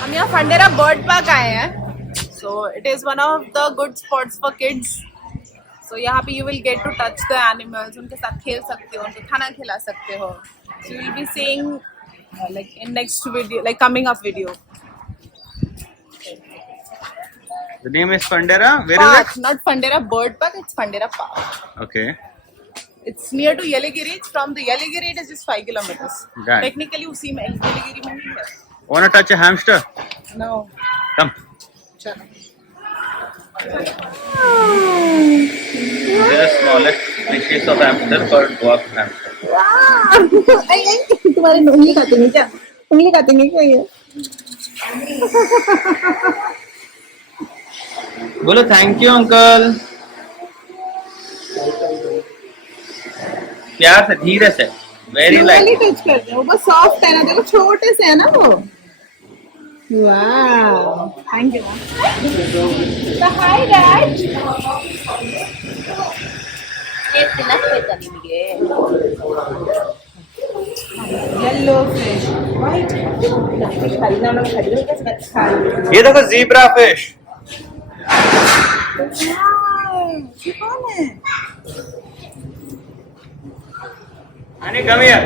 हम यहाँ फंडेरा bird park आए हैं. So it is one of the good spots for kids. So यहाँ पे you will get to touch the animals. उनके साथ खेल सकते हो, उनको खाना खिला सकते हो. So you will be seeing like in next video, like coming up video. The name is Fundera. Where Park, is it? not Fundera Bird Park. It's Fundera Park. Okay. It's near to Yelagiri. It's from the Yelagiri. It is just 5 kilometers. Right. Technically, उसी में Yelagiri में ही है. Wanna touch a hamster? No. Come. चलो. This is the smallest species of hamster called dwarf hamster. तुम्हारे उंगली काटेंगे क्या? उंगली काटेंगे क्या ये? बोलो थैंक यू अंकल. प्यार से, धीरे से. Very light. टच करते हैं. वो बस सॉफ्ट है ना. देखो छोटे से है ना वो. वाह. Thank you. Hi dad. Yellow fish. White. ये देखो ज़ीब्रा फिश. ये कौन है? Honey, come here.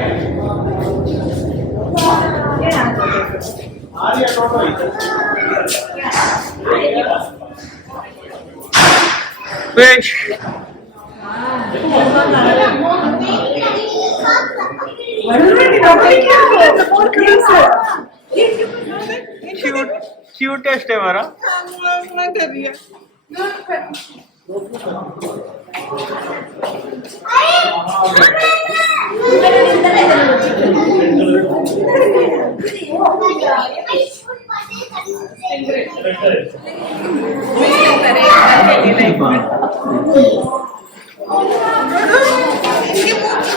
Fish. Cutest है हमारा. कर रही है.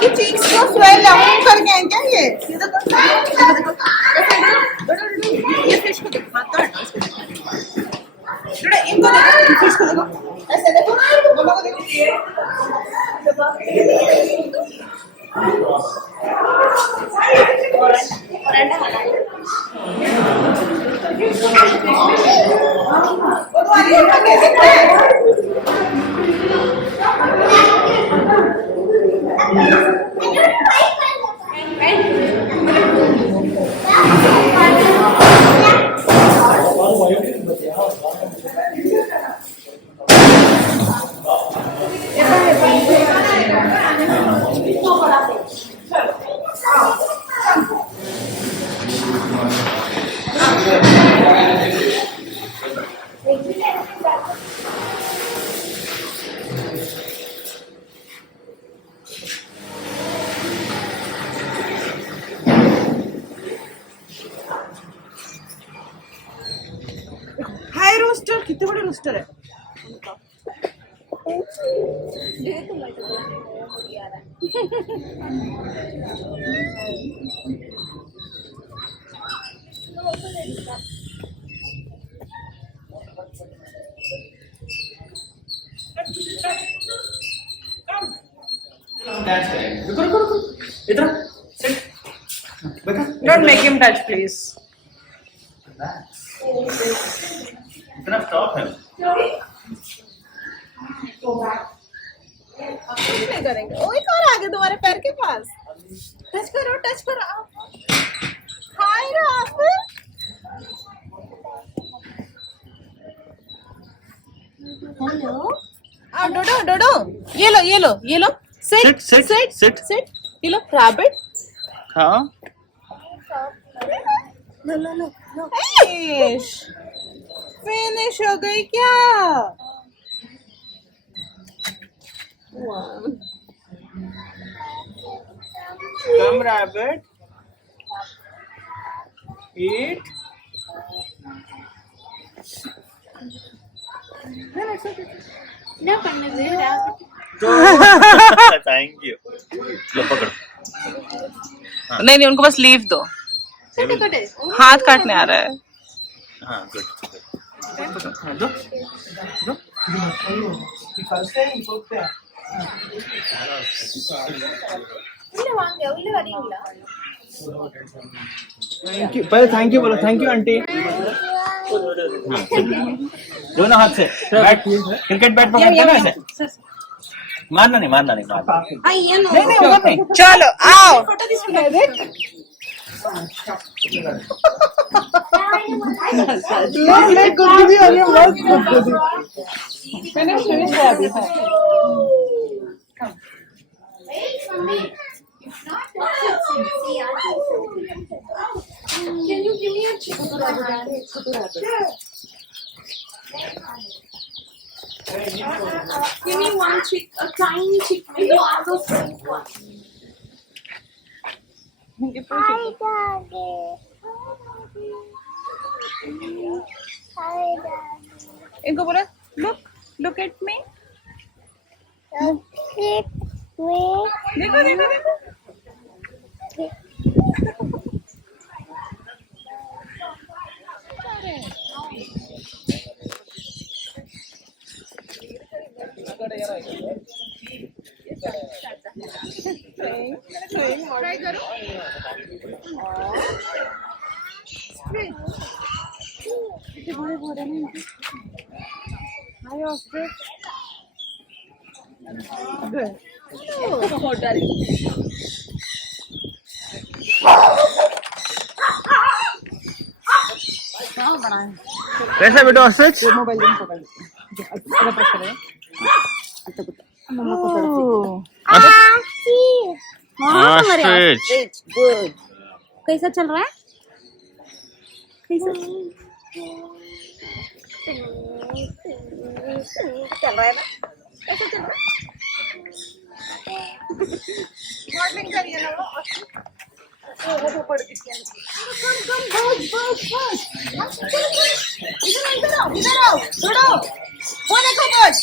ये चीक्स को स्वेल डाउन करके हैं क्या ये? ये फिश को देखो. हाथ काटो इसको. इनको देखो. फिश को देखो. ऐसे देखो. मम्मा को देखो. हाय रोस्टर. कितने बड़े रोस्टर है. Don't make him touch, please. इतना स्टॉप है. कुछ नहीं करेंगे. ओ एक और आगे तुम्हारे पैर के पास. टच करो. टच करो. हाय राहुल. हेलो. आओ डोडो. डोडो. ये लो. ये लो. ये लो. Sit. ये लो. रैबिट. हाँ. लो. फिनिश हो गई क्या? Come rabbit. Eat. Thank you. लो पकड़ो. नहीं उनको बस लीव दो. हाथ काटने आ रहा है. हाँ गुड. दो. थैंक यू, पहले थैंक यू बोलो, थैंक यू आंटी। दोनों हाथ से बैट, क्रिकेट बैट पकड़ते ना ऐसे, मारना नहीं, मारना नहीं, मारना नहीं, उधर नहीं। चलो आओ। ले गुड्डी आ रही है, मस्त गुड्डी। फिनिश है अभी। Can you give me a chick? Give me one chick, a tiny chick, maybe all those pink ones. Hi, Daddy. Hi, Daddy. इनको बोला look at me. Look at me. देखो देखो देखो। ट्राई करो। कैसा बेटा ऑस्ट्रिच? Ostrich Good. कैसा चल रहा है? कैसा चल रहा है ना? कैसा चल रहा है? मॉडलिंग करिए ना वो। वो पड़ गई। इधर आओ, छोड़ो। वो देखो बस।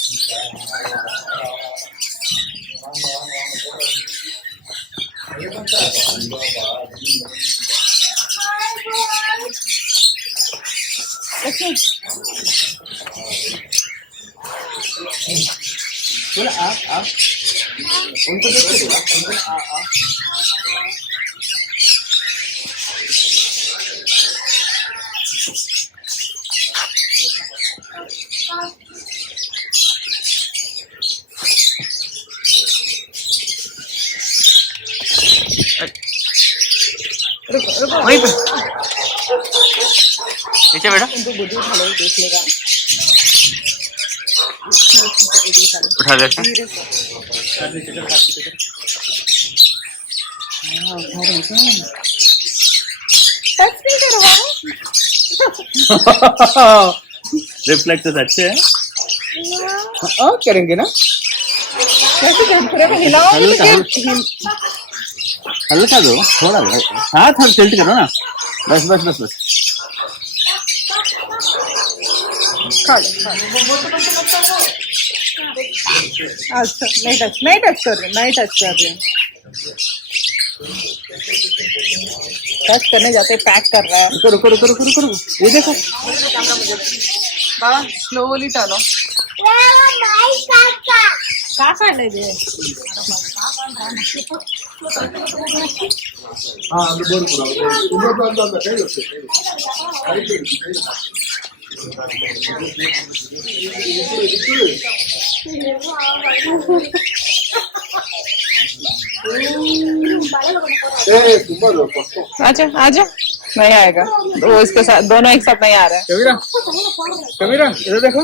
बोला आप उनको देखो, बोला रुको वहीं पे नीचे बेटा, इनको बुद्धि उठा लो, देख लेगा। उठा दे। टच नहीं करो। रिफ्लेक्सेस अच्छे हैं। हाँ करेंगे ना, कैसे हिलाओ। हल्का दो, थोड़ा हाथ टिल्ट करो ना, बस बस बस बस। अच्छा नहीं टच कर रही हूँ। टच करने जाते पैक कर रहा है। रुको, ये देखो बाबा, स्लोली चलो। काका ले दे। आजा नहीं आएगा, वो इसके साथ दोनों एक साथ नहीं आ रहे हैं। कबीरा इधर देखो,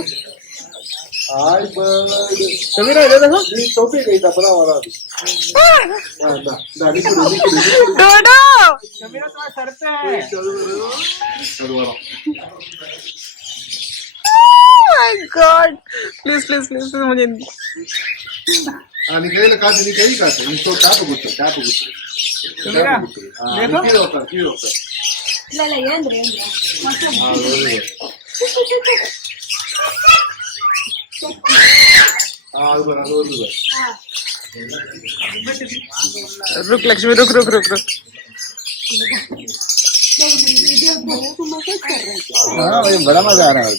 कबीरा इधर देखो, टोपी गई था बड़ा वाला। डोडो कबीरा तुम्हारे सर पे है। माय गॉड, प्लीज मुझे Nikai kaatu nikai kaatu. Ini tapu gusto. कबीरा देखो, Kiro. ले Andre. रुक लक्ष्मी, रुक। हाँ मुझे बड़ा मजा आ रहा है।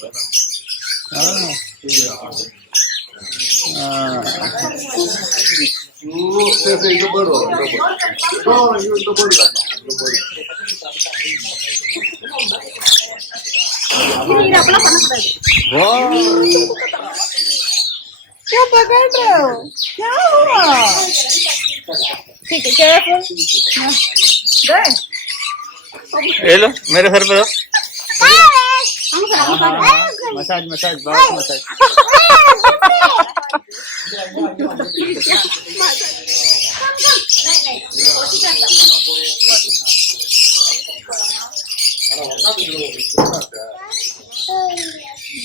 Itu baru. Oh, itu baru. क्या पकड़ रहे हो? क्या हुआ? ठीक है, केयरफुल। गए? ये लो मेरे सर पे दो। मसाज मसाज बहुत मसाज।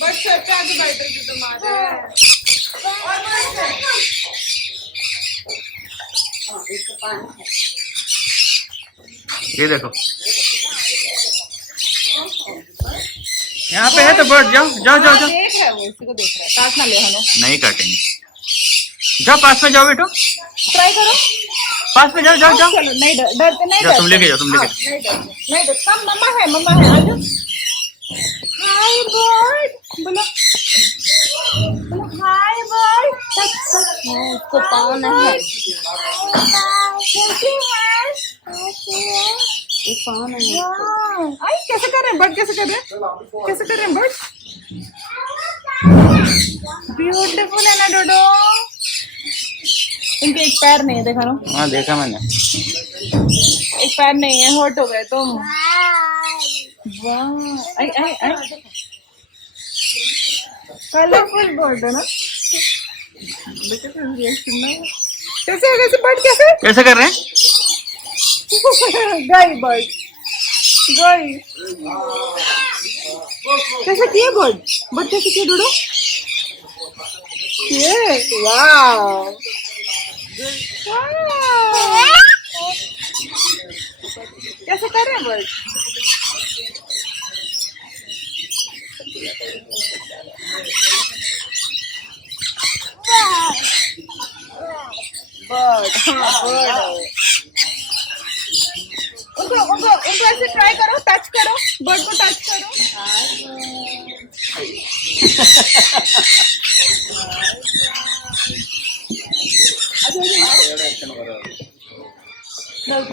बस सर पे आगे बैठेगी तुम्हारे। ये देखो यहाँ पे है तो बर्ड, जाओ जाओ जाओ जाओ। देख रहा है वो, इसी को देख रहा है। काट ना ले हनो। नहीं काटेंगे, जाओ पास में जाओ बेटो, ट्राई करो। पास में जाओ जाओ जाओ। चलो, नहीं डरते नहीं जाओ, तुम डरते। लेके जाओ, तुम लेके हाँ, नहीं डरते नहीं डरते। कम मम्मा है आजो। हाय बर्ड बोलो, बोलो हाय बर्ड। उसको पावन है। कैसे है? ये पावन है। आई कैसे कर रहे हैं बर्ड? कैसे कर रहे हैं? कैसे कर रहे हैं बर्ड? ब्यूटीफुल है ना डोडो? इनके एक पैर नहीं है, देखा ना? हाँ देखा मैंने। एक पैर नहीं है, हर्ट हो गए तुम। वाह, आई आई आई कलरफुल बर्ड है ना? कैसे बर्ड कैसे कैसे कर रहे हैं? गई बर्ड गई। कैसे किए बर्ड कैसे किए डूडो? ये वाह, कैसे कर रहे हैं बर्ड? बर्ड, हाँ बर्ड। उनको ऐसे ट्राई करो, टच करो, बर्ड को टच करो।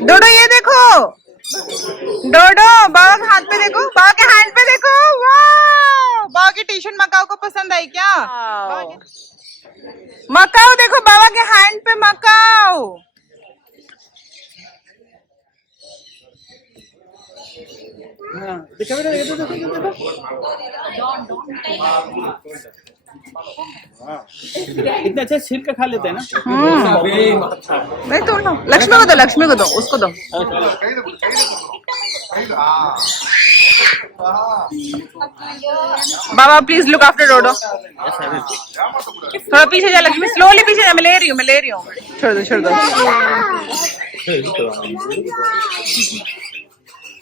डोडो ये देखो, डोडो बाबा के हाथ पे देखो, बाबा के हैंड पे देखो। वाह, बाबा की टी शर्ट मकाओ को पसंद आई क्या? मकाओ देखो, बाबा के हैंड पे मकाओ। देखो बेटा, ये देखो देखो। इतना अच्छा छील के खा लेते हैं ना। नहीं तुम लो, लक्ष्मी को दो, लक्ष्मी को दो, उसको दो। बाबा प्लीज लुक आफ्टर डोडो। थोड़ा पीछे जा लक्ष्मी, स्लोली पीछे जा। मैं ले रही हूँ छोड़ दो छोड़ दो।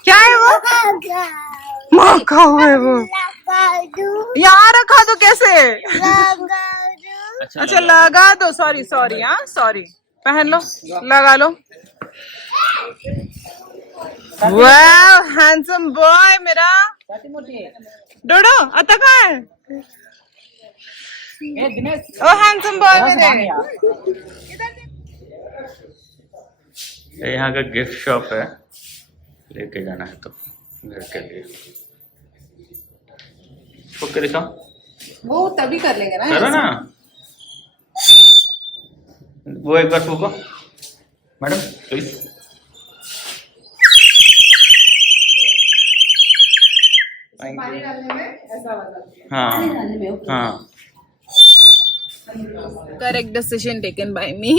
क्या है वो? मकाऊ है वो। यहाँ रखा दो कैसे? अच्छा लगा दो। सॉरी हाँ सॉरी। पहन लो, लगा लो। वाह, हैंडसम बॉय मेरा डोडो। आता कहाँ है? ओ हैंडसम बॉय मेरे। यहाँ का गिफ्ट शॉप है, लेके जाना है तो घर के लिए। फूक के दिखाओ। वो तभी कर लेंगे ना। करो ना, वो एक बार फूको मैडम प्लीज। पानी डालने में ऐसा वाला। हाँ हाँ। Correct decision taken by me.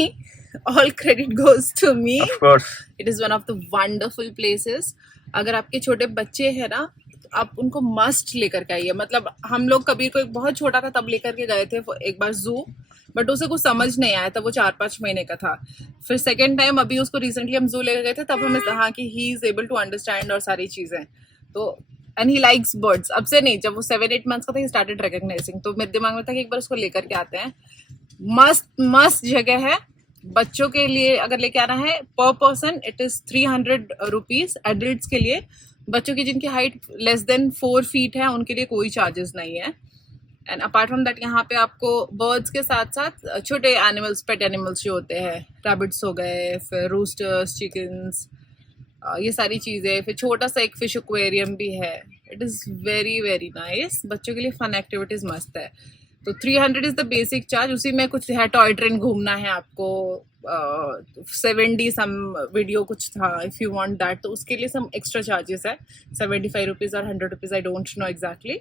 All credit goes to me. Of course. It is one of the wonderful places. अगर आपके छोटे बच्चे हैं ना, तो आप उनको मस्ट लेकर के आइए। मतलब हम लोग कभी को बहुत छोटा था तब लेकर के गए थे एक बार जू, बट उसे कुछ समझ नहीं आया था। वो 4-5 महीने का था। फिर सेकेंड टाइम अभी उसको रिसेंटली हम जू लेकर गए थे, तब हमें कहा कि he is able to understand और सारी चीजें। तो एंड ही लाइक्स बर्ड्स। अब से नहीं, जब वो 7-8 मंथ्स का था ही स्टार्टेड रिकॉग्नाइजिंग। तो मेरे दिमाग में था कि एक बार उसको लेकर के आते हैं। मस्त जगह है बच्चों के लिए। अगर लेके आना है पर person it is 300 rupees. Adults के लिए, बच्चों की जिनकी हाइट लेस देन 4 फीट है उनके लिए कोई चार्जेस नहीं है। एंड अपार्ट फ्रॉम दैट यहाँ पे आपको बर्ड्स के साथ साथ छोटे एनिमल्स, पेट एनिमल्स जो होते हैं, रैबिट्स हो गए, फिर रूस्टर्स, चिकन्स, ये सारी चीज़ें, फिर छोटा सा एक फिश एक्वेरियम भी है. It is very very nice. बच्चों के लिए फन एक्टिविटीज़ मस्त है. तो 300 इज़ द बेसिक चार्ज. उसी में कुछ है, टॉय ट्रेन घूमना है आपको, 70 सम वीडियो कुछ था, इफ़ यू वांट दैट, तो उसके लिए सम एक्स्ट्रा चार्जेस है, 75 रुपीज़ और 100 rupees, I don't know exactly.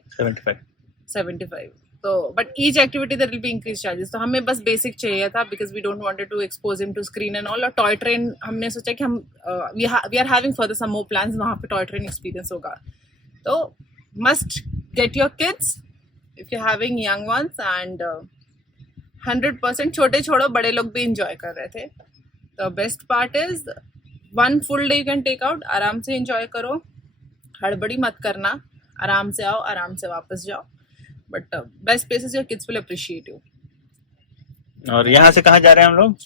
75. तो but each activity there will be increase charges. तो हमें बस बेसिक चाहिए था because we don't wanted to expose him to screen and all. और टॉय ट्रेन हमने सोचा कि हम we are having further some more plans, वहाँ पे टॉय ट्रेन एक्सपीरियंस होगा. तो must get your kids if you having young ones. And 100% छोटे छोड़ो, बड़े लोग भी इंजॉय कर रहे थे. The best part is 1 full day you can take out. आराम से इंजॉय करो, हड़बड़ी मत करना, आराम से आओ, आराम से वापस जाओ. But best places your kids will appreciate you. और यहाँ से कहाँ जा रहे हैं हम लोग?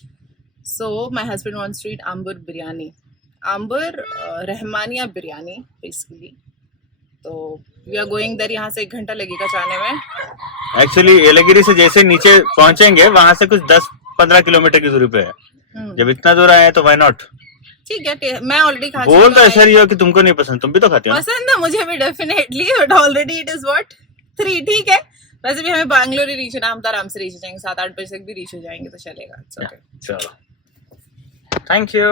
So my husband wants to eat Ambar biryani. Ambar Rahmania biryani basically. तो वी आर गोइंग देयर. यहाँ से 1 घंटा लगेगा जाने में. एक्चुअली येलागिरी से जैसे नीचे पहुंचेंगे वहां से कुछ 10-15 किलोमीटर की दूरी पे है. जब इतना दूर आए तो व्हाई नॉट. ठीक है, मैं ऑलरेडी खा बोल तो ऐसा ही हो कि तुमको नहीं पसंद, तुम भी तो खाते हो. पसंद है मुझे भी definitely, but already it is what 3. ठीक है, वैसे भी हमें बैंगलोर ही रीच होना, हम तो आराम से रीच हो जाएंगे, 7-8 बजे तक भी रीच हो जाएंगे, तो चलेगा. चलो, थैंक यू.